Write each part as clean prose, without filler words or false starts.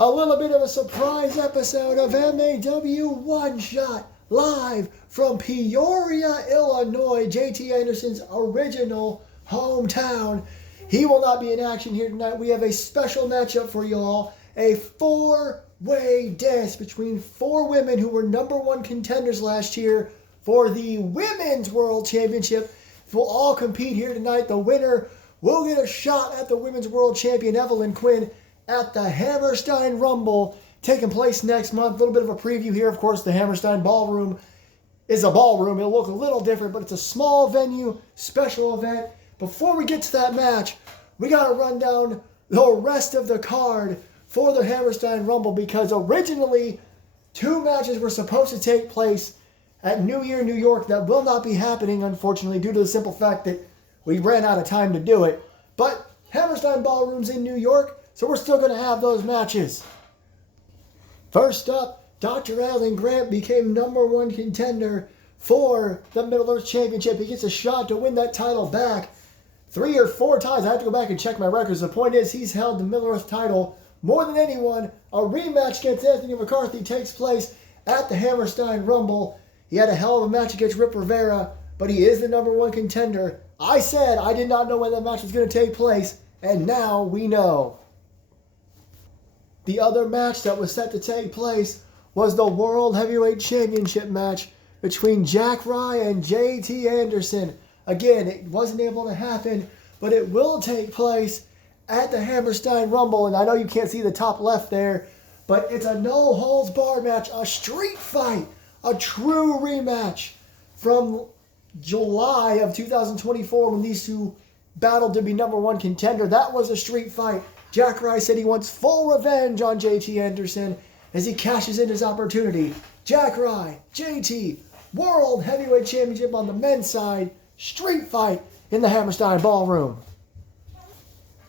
A little bit of a surprise episode of MAW One Shot live from Peoria, Illinois, JT Anderson's original hometown. He will not be in action here tonight. We have a special matchup for y'all. A four-way dance between four women who were #1 contenders last year for the Women's World Championship. We'll all compete here tonight. The winner will get a shot at the Women's World Champion Evelyn Quinn at the Hammerstein Rumble, taking place next month. A little bit of a preview here. Of course, the Hammerstein Ballroom is a ballroom. It'll look a little different, but it's a small venue, special event. Before we get to that match, we got to run down the rest of the card for the Hammerstein Rumble, because originally 2 matches were supposed to take place at New Year, New York. That will not be happening, unfortunately, due to the simple fact that we ran out of time to do it. But Hammerstein Ballroom's in New York, so we're still going to have those matches. First up, Dr. Alan Grant became #1 contender for the Middle Earth Championship. He gets a shot to win that title back 3 or 4 times. I have to go back and check my records. The point is, he's held the Middle Earth title more than anyone. A rematch against Anthony McCarthy takes place at the Hammerstein Rumble. He had a hell of a match against Rip Rivera, but he is the #1 contender. I said I did not know when that match was going to take place, and now we know. The other match that was set to take place was the World Heavyweight Championship match between Jack Rye and JT Anderson. Again, it wasn't able to happen, but it will take place at the Hammerstein Rumble. And I know you can't see the top left there, but it's a no-holds-barred match, a street fight, a true rematch from July of 2024 when these two battled to be #1 contender. That was a street fight. Jack Rye said he wants full revenge on JT Anderson as he cashes in his opportunity. Jack Rye, JT, World Heavyweight Championship on the men's side, street fight in the Hammerstein Ballroom.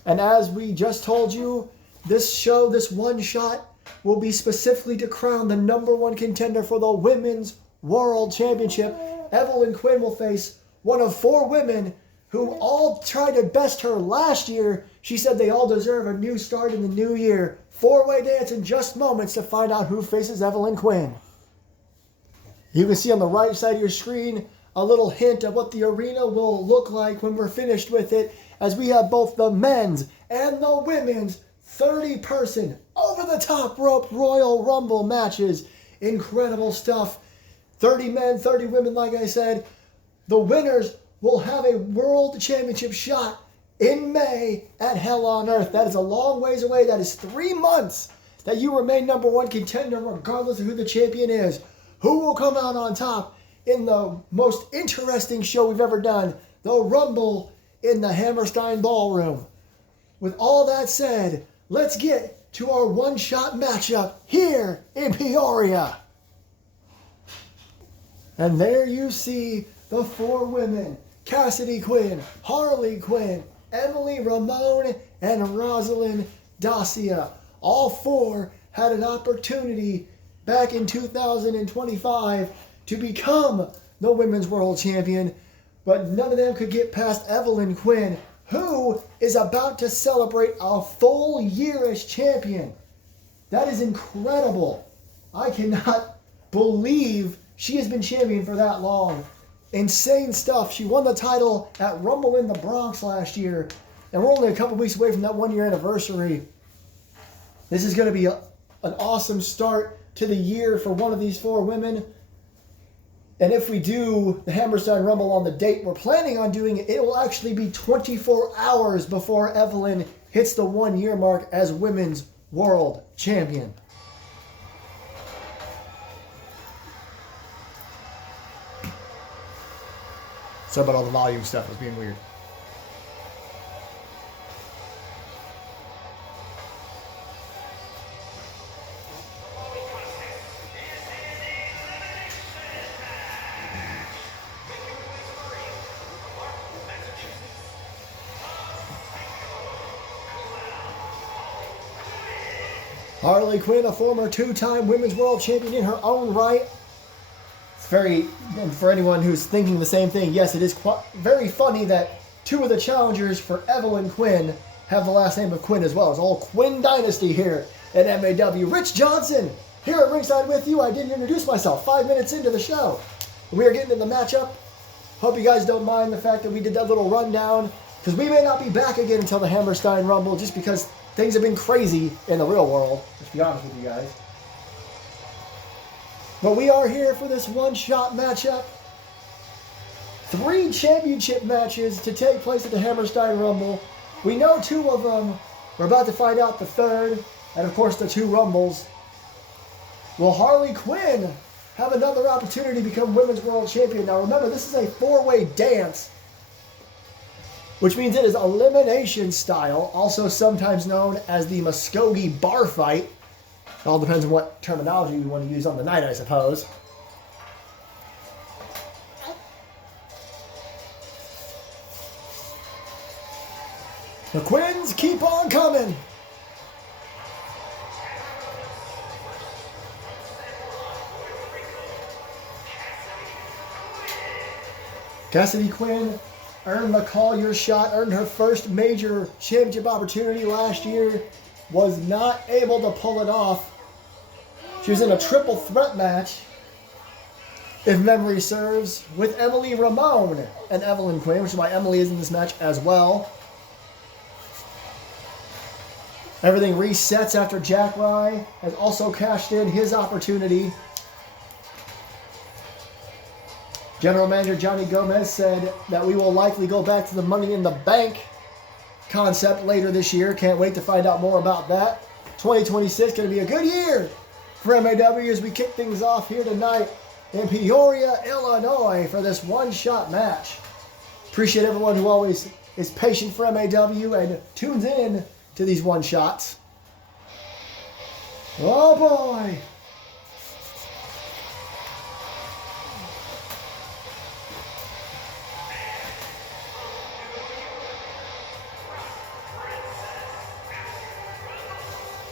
And as we just told you, this show, this one shot, will be specifically to crown the #1 contender for the Women's World Championship. Evelyn Quinn will face one of 4 women who all tried to best her last year. She said they all deserve a new start in the new year. 4-way dance in just moments to find out who faces Evelyn Quinn. You can see on the right side of your screen a little hint of what the arena will look like when we're finished with it, as we have both the men's and the women's 30-person over-the-top rope Royal Rumble matches. Incredible stuff. 30 men, 30 women, like I said. The winners will have a World Championship shot in May at Hell on Earth. That is a long ways away. That is 3 months that you remain #1 contender regardless of who the champion is. Who will come out on top in the most interesting show we've ever done, the Rumble in the Hammerstein Ballroom. With all that said, let's get to our one-shot matchup here in Peoria. And there you see the 4 women: Cassidy Quinn, Harley Quinn, Emily Ramone, and Rosalind Dacia. All 4 had an opportunity back in 2025 to become the Women's World Champion, but none of them could get past Evelyn Quinn, who is about to celebrate a full year as champion. That is incredible. I cannot believe she has been champion for that long. Insane stuff. She won the title at Rumble in the Bronx last year, and we're only a couple weeks away from that 1-year anniversary. This is going to be an awesome start to the year for one of these 4 women. And if we do the Hammerstein Rumble on the date we're planning on doing it, it will actually be 24 hours before Evelyn hits the 1-year mark as Women's World Champion. Sorry about all the volume stuff. It was being weird. Harley Quinn, a former 2-time Women's World Champion in her own right. It's very, and for anyone who's thinking the same thing, yes, it is very funny that 2 of the challengers for Evelyn Quinn have the last name of Quinn as well. It's all Quinn Dynasty here. and MAW. Rich Johnson here at ringside with you. I didn't introduce myself 5 minutes into the show. We are getting in the matchup. Hope you guys don't mind the fact that we did that little rundown, because we may not be back again until the Hammerstein Rumble, just because things have been crazy in the real world. Let's be honest with you guys. But we are here for this one-shot matchup. 3 championship matches to take place at the Hammerstein Rumble. We know 2 of them. We're about to find out the 3rd. And of course the 2 Rumbles. Will Harley Quinn have another opportunity to become Women's World Champion? Now remember, this is a 4-way dance, which means it is elimination style, also sometimes known as the Muskogee bar fight. It all depends on what terminology we want to use on the night, I suppose. The Quins keep on coming. Cassidy Quinn earned the Call Your Shot, earned her first major championship opportunity last year, was not able to pull it off. She was in a triple threat match, if memory serves, with Emily Ramon and Evelyn Quinn, which is why Emily is in this match as well. Everything resets after Jack Rye has also cashed in his opportunity. General Manager Johnny Gomez said that we will likely go back to the Money in the Bank concept later this year. Can't wait to find out more about that. 2026 going to be a good year for MAW as we kick things off here tonight in Peoria, Illinois for this one-shot match. Appreciate everyone who always is patient for MAW and tunes in to these one-shots. Oh boy!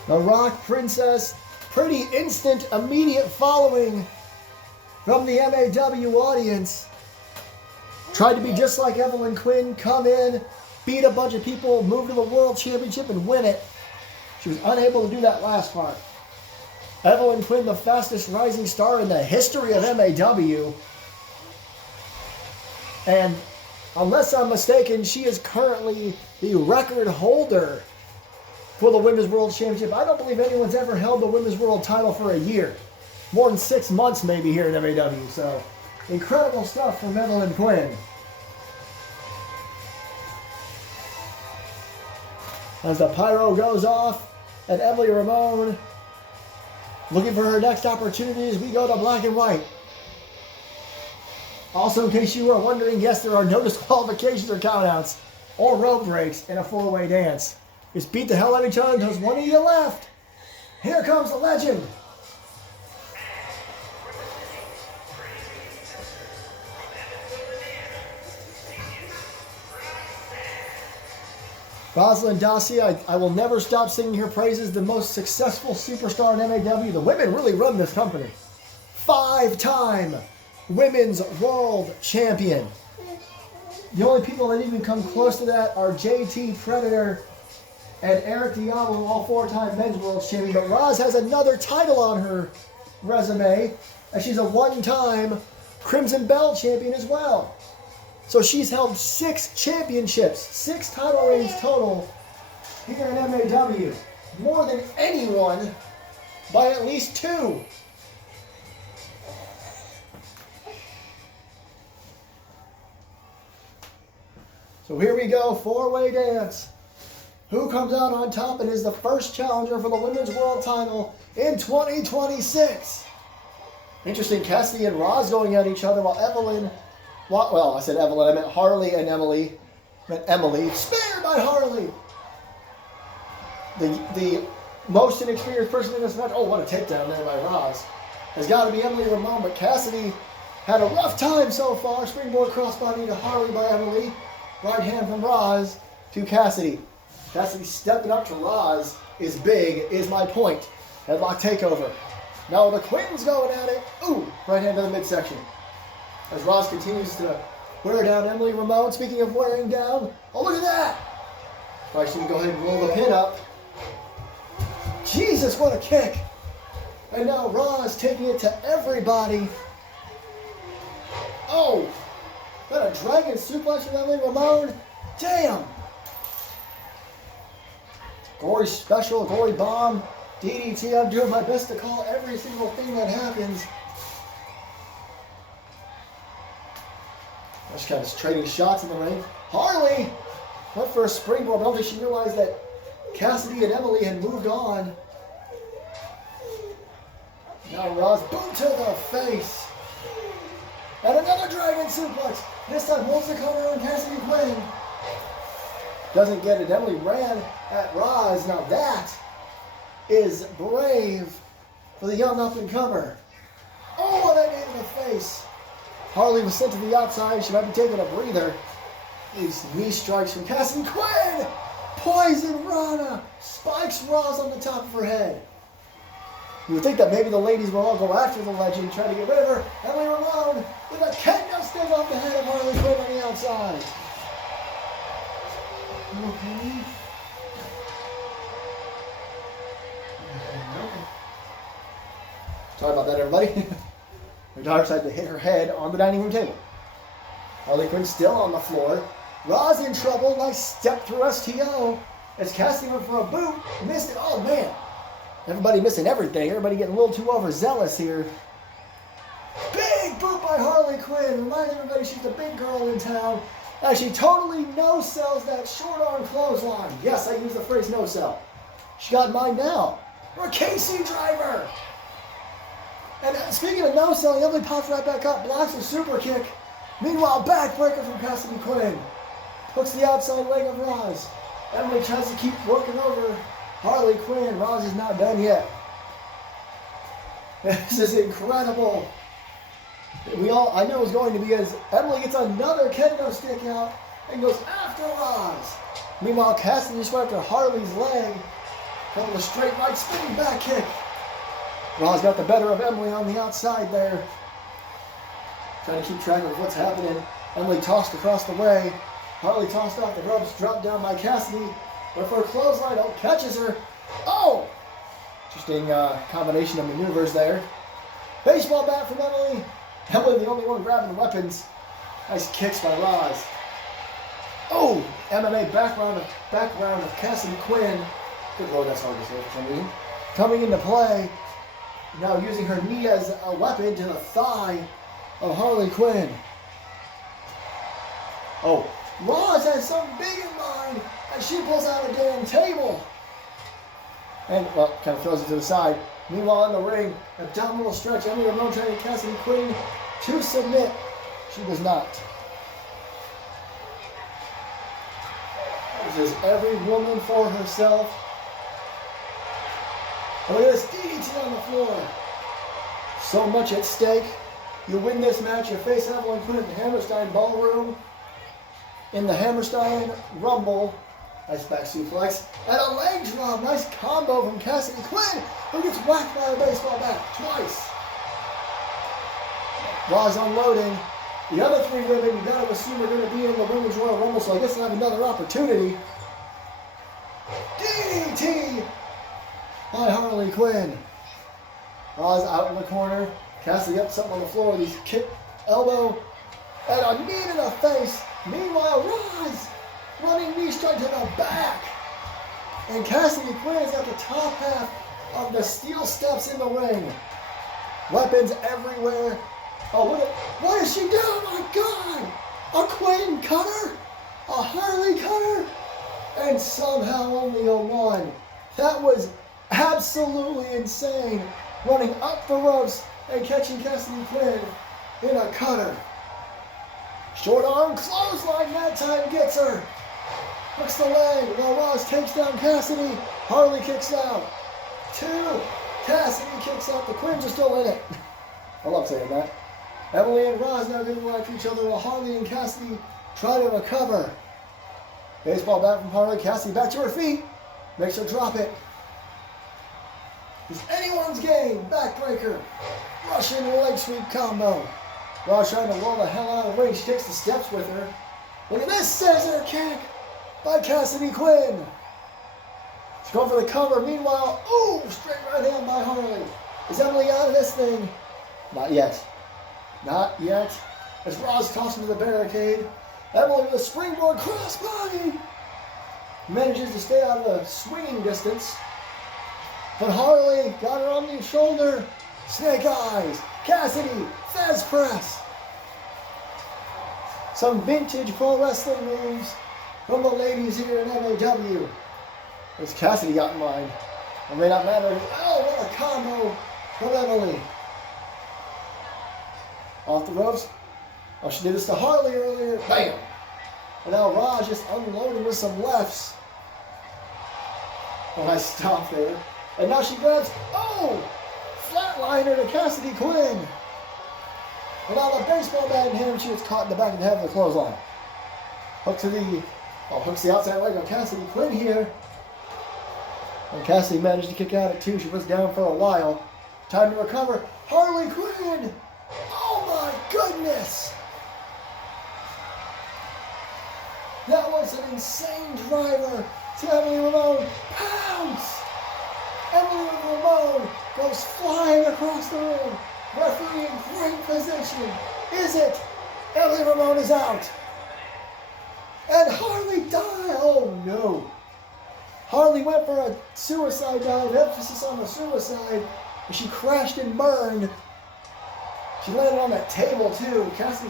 The Rock Princess, pretty instant, immediate following from the MAW audience. Tried to be just like Evelyn Quinn, come in, beat a bunch of people, move to the World Championship and win it. She was unable to do that last part. Evelyn Quinn, the fastest rising star in the history of MAW. And unless I'm mistaken, she is currently the record holder for the Women's World Championship. I don't believe anyone's ever held the Women's World title for a year. More than 6 months maybe here in MAW. So, incredible stuff from Evelyn Quinn. As the pyro goes off, and Emily Ramon looking for her next opportunity as we go to black and white. Also, in case you were wondering, yes, there are no disqualifications or countouts or rope breaks in a 4-way dance. Just beat the hell out of each other until there's one of you left. Here comes the legend. Rosalind Dacia, I will never stop singing her praises. The most successful superstar in MAW. The women really run this company. 5-time Women's World Champion. The only people that even come close to that are JT Predator and Eric Diablo, all 4-time Men's World Champion. But Roz has another title on her resume, and she's a 1-time Crimson Belt champion as well. So she's held 6 championships, 6 title reigns total here in MAW. More than anyone by at least 2. So here we go, 4-way dance. Who comes out on top and is the first challenger for the Women's World title in 2026? Interesting, Cassidy and Roz going at each other while Evelyn... Well, I said Evelyn, I meant Harley and Emily. I meant Emily. Spared by Harley! The most inexperienced person in this match... Oh, what a takedown there by Roz. Has got to be Emily Ramon, but Cassidy had a rough time so far. Springboard crossbody to Harley by Emily. Right hand from Roz to Cassidy. Cassidy stepping up to Roz is big, is my point. Headlock takeover. Now the Quins going at it. Ooh, right hand to the midsection. As Roz continues to wear down Emily Ramon. Speaking of wearing down, oh look at that! Probably should go ahead and roll the pin up. Jesus, what a kick. And now Raw's taking it to everybody. Oh, got a dragon suplex from Emily Ramon. Damn. Gory special, gory bomb, DDT. I'm doing my best to call every single thing that happens. Just kind of trading shots in the ring. Harley went for a springboard, but I don't think she realized that Cassidy and Emily had moved on. Now Raw's boot to the face. And another dragon suplex. This time holds the cover on Cassidy Quinn. Doesn't get it. Emily ran at Roz. Now that is brave for the young up-and-comer. Oh, that hit in the face. Harley was sent to the outside. She might be taking a breather. These knee strikes from Cassidy Quinn. Poison Rana. Spikes Roz on the top of her head. You would think that maybe the ladies will all go after the legend, try to get rid of her. Emily Ramon with a kendo stick off the head of Harley Quinn on the outside. Okay. Sorry about that, everybody. Her daughter decided to hit her head on the dining room table. Harley Quinn still on the floor. Raw's in trouble. Nice step through STO. As Cassidy went for a boot. Missed it. Oh, man. Everybody missing everything. Everybody getting a little too overzealous here. Big boot by Harley Quinn. Reminding everybody she's the big girl in town. As she totally no-sells that short arm clothesline. Yes, I use the phrase no-sell. She got mine now. We're Casey driver. And speaking of no-selling, Emily pops right back up. Blocks a super kick. Meanwhile, backbreaker from Cassidy Quinn. Hooks the outside leg of Roz. Emily tries to keep working over Harley Quinn. Roz is not done yet. This is incredible. I knew it was going to be as Emily gets another kendo stick out and goes after Roz. Meanwhile, Cassidy just went after Harley's leg. Couple of straight right spinning back kick. Roz got the better of Emily on the outside there. Trying to keep track of what's happening. Emily tossed across the way. Harley tossed off the ropes, dropped down by Cassidy. But for a clothesline, catches her. Oh! Interesting combination of maneuvers there. Baseball bat from Emily. Emily the only one grabbing weapons. Nice kicks by Roz. Oh! MMA background of Cassidy Quinn. Good lord, that's hard to say for some reason. Coming into play. Now using her knee as a weapon to the thigh of Harley Quinn. Oh, Roz has something big in mind as she pulls out a damn table. And, well, kind of throws it to the side. Meanwhile, in the ring, abdominal stretch. Emily Ramon trying to Cassidy Quinn to submit. She does not. This is every woman for herself. And look at this DDT on the floor. So much at stake. You win this match, you face Evelyn Quinn in the Hammerstein Ballroom. In the Hammerstein Rumble. Nice back suplex. And a leg drop. Nice combo from Cassidy Quinn, who gets whacked by a baseball bat twice. Roz unloading. The other three women, you gotta assume, are going to be in the Women's Royal Rumble, so I guess they'll have another opportunity. DDT by Harley Quinn. Roz out in the corner. Cassidy up something on the floor with his kick, elbow, and a knee to the face. Meanwhile, Roz running knee strike to the back. And Cassidy Quinn is at the top half of the steel steps in the ring. Weapons everywhere. Oh, look at, what is she doing? Oh my God! A Quinn cutter? A Harley cutter? And somehow only a one. That was absolutely insane. Running up the ropes and catching Cassidy Quinn in a cutter. Short arm clothesline that time gets her. Hooks the leg while Roz takes down Cassidy. Harley kicks out. 2. Cassidy kicks out. The Quinns are still in it. I love saying that. Emily and Roz now getting after each other while Harley and Cassidy try to recover. Baseball bat from Harley. Cassidy back to her feet. Makes her drop it. It's anyone's game. Backbreaker. Russian leg sweep combo. Roz trying to roll the hell out of the ring. She takes the steps with her. Look at this scissor kick by Cassidy Quinn. She's going for the cover. Meanwhile, ooh, straight right hand by Harley. Is Emily out of this thing? Not yet. Not yet. As Roz tossed into the barricade, Emily with a springboard crossbody manages to stay out of the swinging distance. But Harley got her on the shoulder. Snake eyes. Cassidy. Fez press. Some vintage pro wrestling moves from the ladies here in MAW. As Cassidy got in mind. It may not matter. Oh, what a combo from Emily. Off the ropes. Oh, she did this to Harley earlier. Bam! And now Raj just unloading with some lefts. Oh, nice stop there. And now she grabs, oh! Flatliner to Cassidy Quinn. And now the baseball bat in hand, she was caught in the back of the head of the clothesline. Hooks the outside leg on Cassidy Quinn here. And Cassidy managed to kick out at 2. She was down for a while. Time to recover. Harley Quinn! Oh my goodness! That was an insane driver to Emily Ramon. Pounce! Emily Ramon goes flying across the room. Referee in great position. Is it? Emily Ramon is out. And Harley died. Oh no. Harley went for a suicide dive, emphasis on the suicide, and she crashed and burned. She landed on that table too. Cassidy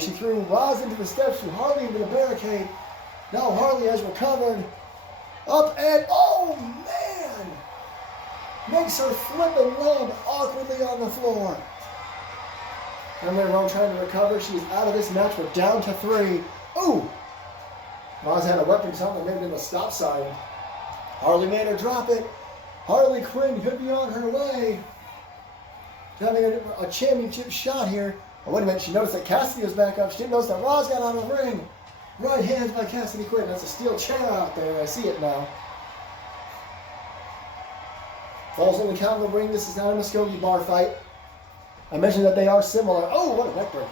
she threw Roz into the steps, threw Harley into the barricade. Now Harley has recovered. Up and, oh man! Makes her flip and land awkwardly on the floor. Emily Ramon trying to recover. She's out of this match. We're down to 3. Ooh! Roz had a weapon, something maybe in the stop sign. Harley made her drop it. Harley Quinn could be on her way to having a championship shot here. Oh, wait a minute, she noticed that Cassidy was back up. She didn't notice that Roz got out of the ring. Right hands by Cassidy Quinn. That's a steel chair out there. I see it now. Falls on the count of the ring. This is not a Muskogee bar fight. I mentioned that they are similar. Oh, what a neckbreaker.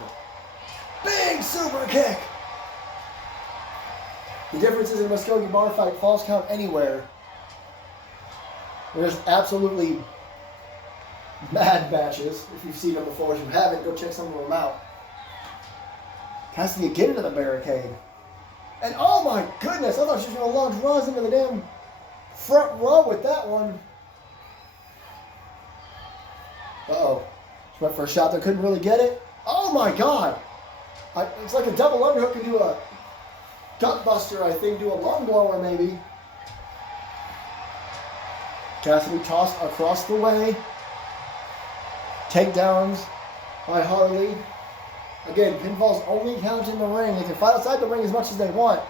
Big super kick. The difference is in a Muskogee bar fight, falls count anywhere. There's absolutely mad matches. If you've seen them before, if you haven't, go check some of them out. Cassidy again into the barricade. And oh my goodness, I thought she was going to launch Roz into the damn front row with that one. Uh-oh. She went for a shot that couldn't really get it. Oh my God. It's like a double underhook could do a gut buster, I think, do a lung blower maybe. Cassidy tossed across the way. Takedowns by Harley. Again, pinfalls only count in the ring. They can fight outside the ring as much as they want.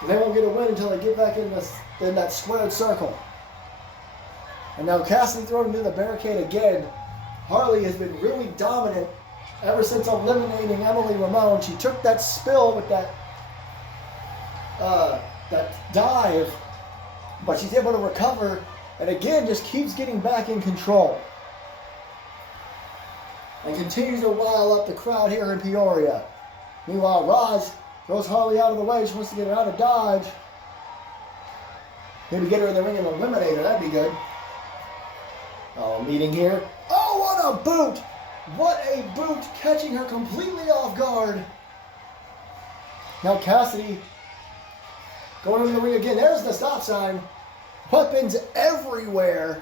But they won't get a win until they get back in that squared circle. And now Cassidy thrown into the barricade again. Harley has been really dominant ever since eliminating Emily Ramon. She took that spill with that dive, but she's able to recover and again just keeps getting back in control. And continues to rile up the crowd here in Peoria. Meanwhile, Roz throws Harley out of the way. She wants to get her out of Dodge. Maybe get her in the ring and eliminate her. That'd be good. Oh, meeting here. Oh, what a boot! What a boot, catching her completely off guard. Now Cassidy going into the ring again. There's the stop sign. Weapons everywhere.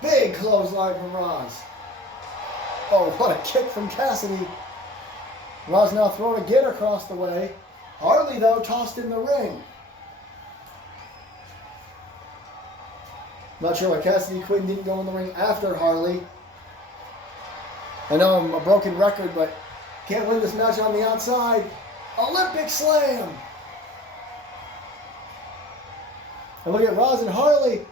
Big clothesline from Roz. Oh, what a kick from Cassidy. Roz now thrown again across the way. Harley, though, tossed in the ring. Not sure why Cassidy Quinn didn't go in the ring after Harley. I know I'm a broken record, but can't win this match on the outside. Olympic slam. And look at Roz and Harley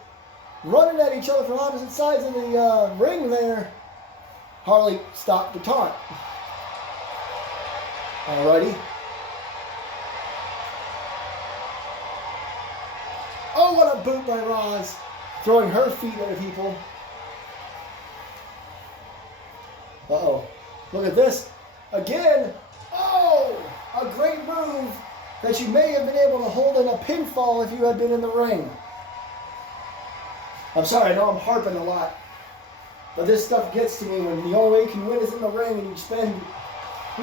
running at each other from opposite sides of the ring there. Harley stopped the taunt. Alrighty. Oh, what a boot by Roz. Throwing her feet at people. Uh-oh. Look at this. Again. Oh, a great move that you may have been able to hold in a pinfall if you had been in the ring. I'm sorry, I know I'm harping a lot, but this stuff gets to me when the only way you can win is in the ring and you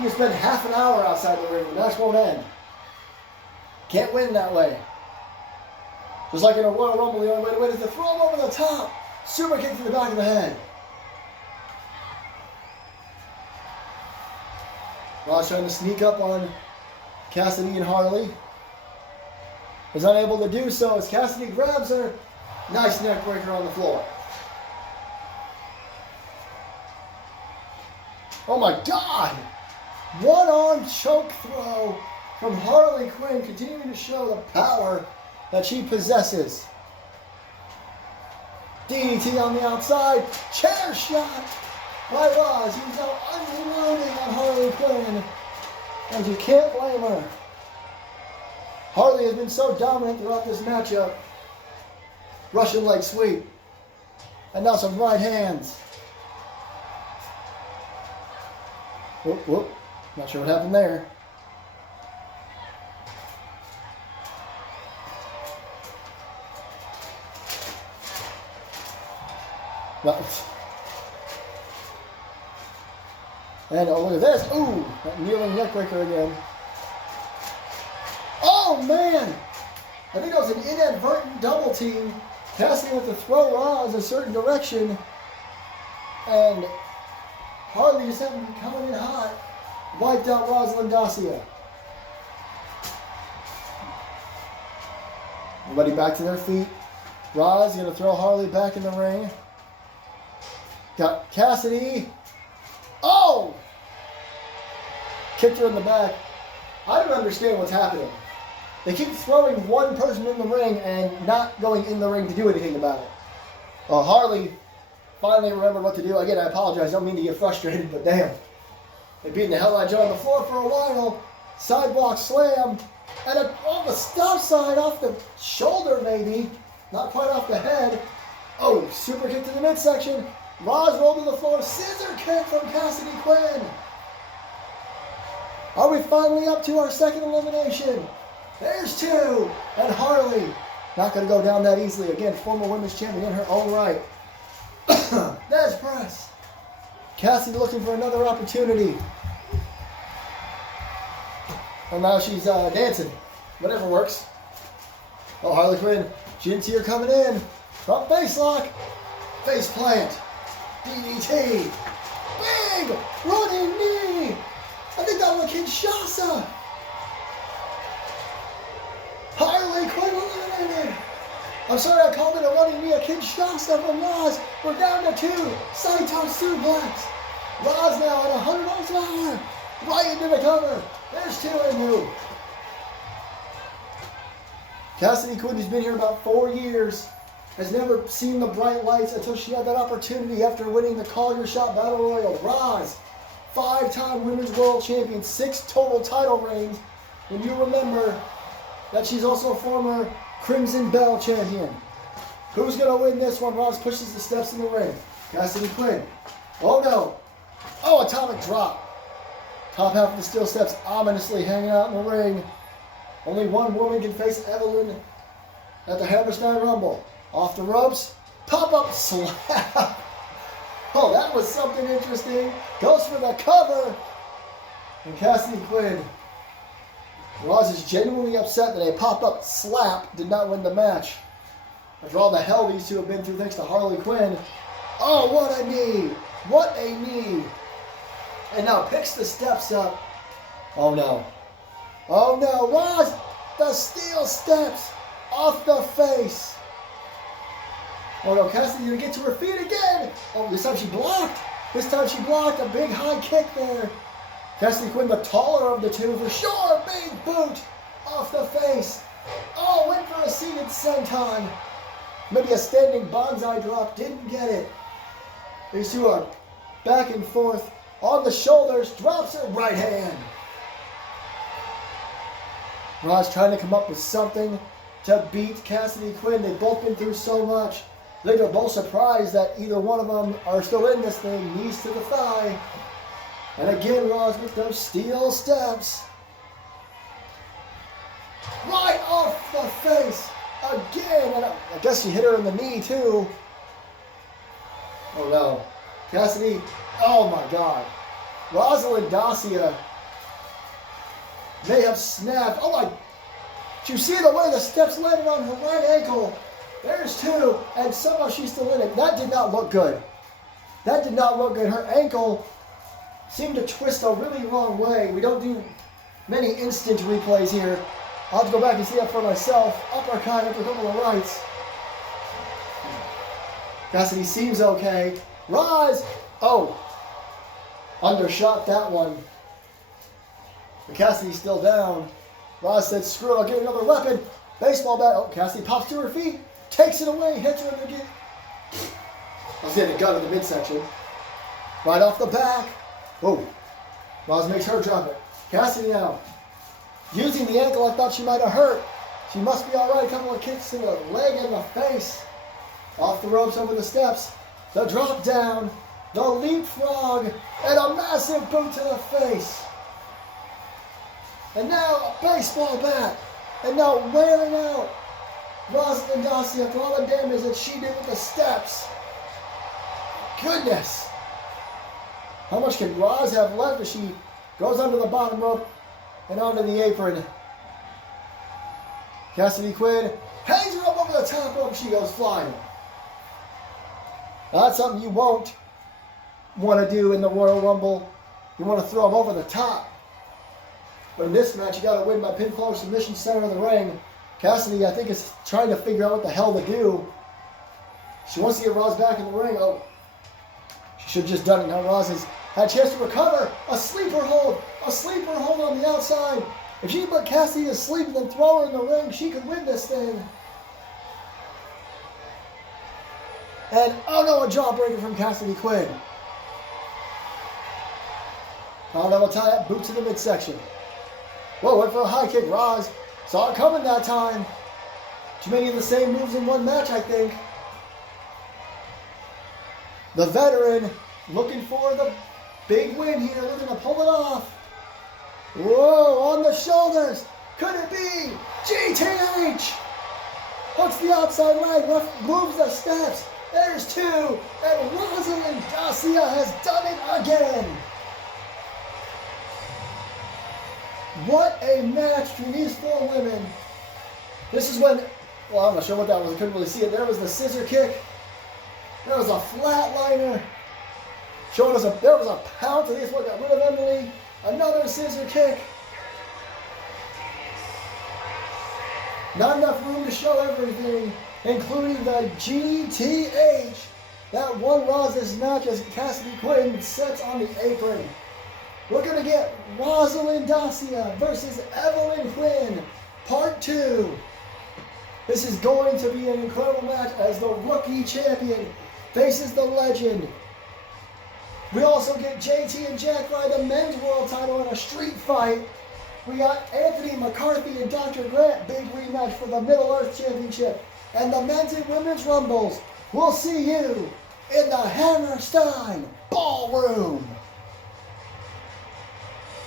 can spend half an hour outside the ring and the match won't end. Can't win that way. Just like in a Royal Rumble, the only way to win is to throw him over the top. Super kick to the back of the head. Ross trying to sneak up on Cassidy and Harley. Is unable to do so as Cassidy grabs her. Nice neck breaker on the floor. Oh my God! One-arm choke throw from Harley Quinn, continuing to show the power that she possesses. DDT on the outside. Chair shot by Roz. He's now unloading on Harley Quinn. And you can't blame her. Harley has been so dominant throughout this matchup. Russian leg sweep. And now some right hands. Whoop, whoop. Not sure what happened there. And oh, look at this. Ooh, that kneeling neckbreaker again. Oh, man. I think that was an inadvertent double team. Cassidy went to throw Roz a certain direction. And Harley just happened to be coming in hot. Wiped out Rosalind Dacia. Everybody back to their feet. Roz going to throw Harley back in the ring. Got Cassidy. Oh! Kicked her in the back. I don't understand what's happening. They keep throwing one person in the ring and not going in the ring to do anything about it. Harley finally remembered what to do. Again, I apologize. I don't mean to get frustrated, but damn. They're beating the hell out of Joe on the floor for a while. Sidewalk slam. And on the stop sign off the shoulder, maybe. Not quite off the head. Oh, super kick to the midsection. Roz rolled to the floor. Scissor kick from Cassidy Quinn. Are we finally up to our second elimination? There's two. And Harley. Not going to go down that easily. Again, former women's champion in her own right. That's press. Cassidy looking for another opportunity. And now she's dancing. Whatever works. Oh, Harley Quinn. Gin tier coming in. Front face lock. Face plant. DDT. Big running knee. I think that was Kinshasa. Harley Quinn eliminated. I'm sorry I called it a running knee. A Kinshasa from Roz. We're down to two. Saito suplex. Roz now at 100 miles an hour. Right into the cover. There's two in move. Cassidy Quinn, who's been here about 4 years, has never seen the bright lights until she had that opportunity after winning the Call Your Shot Battle Royal. Roz, 5-time Women's World Champion, 6 total title reigns. When you remember that she's also a former Crimson Bell champion. Who's going to win this one? Roz pushes the steps in the ring. Cassidy Quinn. Oh no. Oh, atomic drop. Top half of the steel steps ominously hanging out in the ring. Only one woman can face Evelyn at the Hammerstein Rumble. Off the ropes. Pop-up slap. Oh, that was something interesting. Goes for the cover. And Cassidy Quinn. Roz is genuinely upset that a pop-up slap did not win the match. After all the hell these two have been through thanks to Harley Quinn. Oh, what a knee. What a knee. And now picks the steps up. Oh no. Oh no. Roz, the steel steps off the face. Oh no, Cassidy's gonna get to her feet again. Oh, this time she blocked. This time she blocked a big high kick there. Cassidy Quinn, the taller of the two for sure. Big boot off the face. Oh, went for a seated senton. Maybe a standing bonsai drop. Didn't get it. These two are back and forth. On the shoulders, drops her right hand. Roz trying to come up with something to beat Cassidy Quinn. They've both been through so much. I think they're both surprised that either one of them are still in this thing. Knees to the thigh. And again, Roz with those steel steps. right off the face again. And I guess she hit her in the knee too. Oh no. Cassidy, oh my God. Rosalind Dacia may have snapped. Oh my, did you see the way the steps landed on her right ankle? There's two, and somehow she's still in it. That did not look good. That did not look good. Her ankle seemed to twist a really wrong way. We don't do many instant replays here. I'll have to go back and see that for myself. Uppercut after a couple of rights. Cassidy seems okay. Rise! Oh, undershot that one. But Cassidy's still down. Roz said, screw it, I'll get another weapon. Baseball bat. Oh, Cassidy pops to her feet, takes it away, hits her in the get. I was getting a gun in the midsection. Right off the back. Whoa. Roz makes her drop it. Cassidy now. Using the ankle I thought she might have hurt. She must be all right. A couple of kicks in the leg and the face. Off the ropes, over the steps. The drop down. The leapfrog. And a massive boot to the face. And now a baseball bat. And now wailing out Rosalind Dacia for all the damage that she did with the steps. Goodness. How much can Roz have left as she goes under the bottom rope and onto the apron? Cassidy Quinn hangs her up over the top rope. She goes flying. Now, that's something you won't want to do in the Royal Rumble. You want to throw them over the top. But in this match, you got to win by pinfall or submission center of the ring. Cassidy, I think, is trying to figure out what the hell to do. She wants to get Roz back in the ring. Oh, she should have just done it. Now Roz has had a chance to recover. A sleeper hold. A sleeper hold on the outside. If she put Cassidy to sleep and then throw her in the ring, she could win this thing. And, oh no, a jawbreaker from Cassidy Quinn. Now double tie up, boot to the midsection. Whoa, went for a high kick. Roz saw it coming that time. Too many of the same moves in one match, I think. The veteran looking for the big win here, looking to pull it off. Whoa, on the shoulders. Could it be GTH? Hooks the outside leg, moves the steps. There's two, and Rosalind Dacia has done it again. What a match between these four women. This is when, well, I'm not sure what that was. I couldn't really see it. There was the scissor kick. There was a flatliner. Showing us there was a pound to this one. Got rid of Emily. Another scissor kick. Not enough room to show everything, including the GTH. That won Roz this match as Cassidy Quinn sets on the apron. We're going to get Rosalind Dacia versus Evelyn Quinn, Part 2. This is going to be an incredible match as the rookie champion faces the legend. We also get JT and Jack Rye, the men's world title in a street fight. We got Anthony McCarthy and Dr. Grant, big rematch for the Middle Earth Championship. And the men's and women's rumbles. We'll see you in the Hammerstein Ballroom.